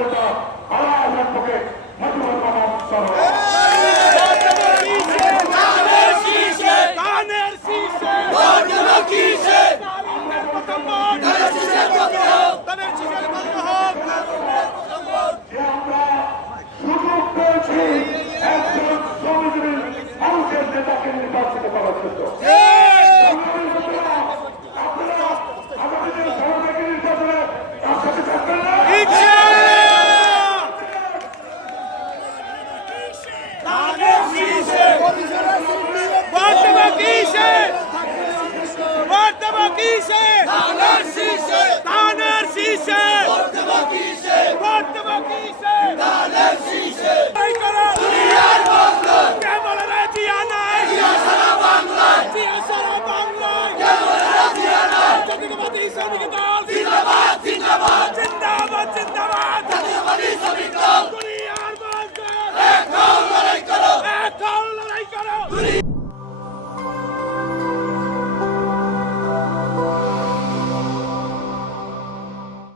নেতা আলাল অ্যাডভোকেট মজিবুর রহমান সরোয়ার। সুযোগ পেয়েছি একজন শ্রমজীবী মানুষের নেতাকে নির্বাচিত করার জন্য। আপনারা আগামী দিনে সহযোগী নির্বাচনে তার সাথে থাকবেন না? Taner Şişe!